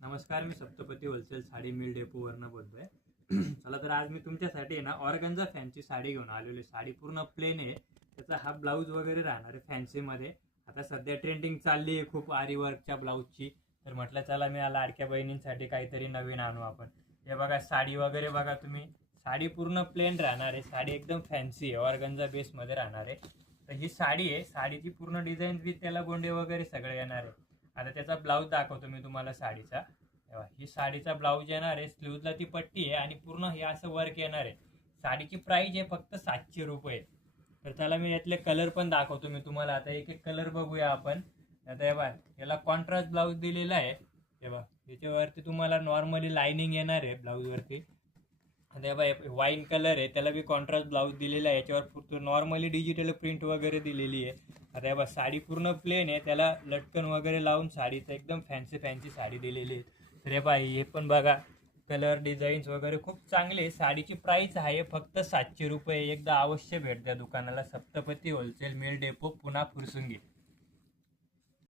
नमस्कार, मी सप्तपती wholesale sari mill डेपोवरनं बोलतोय. चला तर आज मी तुमच्यासाठी आहे ना ऑर्गन्झा फॅन्सी साडी घेऊन आलेली. साडी पूर्ण प्लेन आहे, त्याचा हा ब्लाऊज वगैरे राहणार आहे फॅन्सीमध्ये. आता सध्या ट्रेंडिंग चालली आहे खूप आरी वर्कच्या ब्लाऊजची. तर म्हटलं चला मी लाडक्या बहिणींसाठी काहीतरी नवीन आणू आपण. हे बघा साडी वगैरे बघा तुम्ही, साडी पूर्ण प्लेन राहणार आहे. साडी एकदम फॅन्सी आहे, ऑर्गन्झा बेसमध्ये राहणार आहे. तर ही साडी आहे, साडीची पूर्ण डिझाईन विथ त्याला गोंडे वगैरे सगळे येणार आहे. आता त्याचा ब्लाऊज दाखवतो मी तुम्हाला साडीचा. ही साडीचा ब्लाऊज येणार आहे, स्लीव्हजला ती पट्टी आहे आणि पूर्ण हे असं वर्क येणार आहे. साडीची प्राइस आहे फक्त 700 रुपये. तर त्याला मी यातले कलर पण दाखवतो मी तुम्हाला. आता एक एक कलर बघूया आपण. आता हे बघा, याला कॉन्ट्रास्ट ब्लाऊज दिलेला आहे. हे बघा, याच्यावरती तुम्हाला नॉर्मली लाइनिंग येणार आहे ब्लाऊजवरती. आता हे बघा, वाईन कलर आहे, त्याला बी कॉन्ट्रास्ट ब्लाऊज दिलेला आहे. याच्यावर नॉर्मली डिजिटल प्रिंट वगैरे दिलेली आहे. आता हे बघा, साडी पूर्ण प्लेन आहे, त्याला लटकन वगैरे लावून साडीचं एकदम फॅन्सी फॅन्सी साडी दिलेली आहे. तर हे बाई, हे पण बघा, कलर डिझाईन्स वगैरे खूप चांगले. साडीची प्राइस आहे फक्त 700 रुपये. एकदा अवश्य भेट द्या दुकानाला. Saptapati wholesale mill depot, Pune, Fursungi.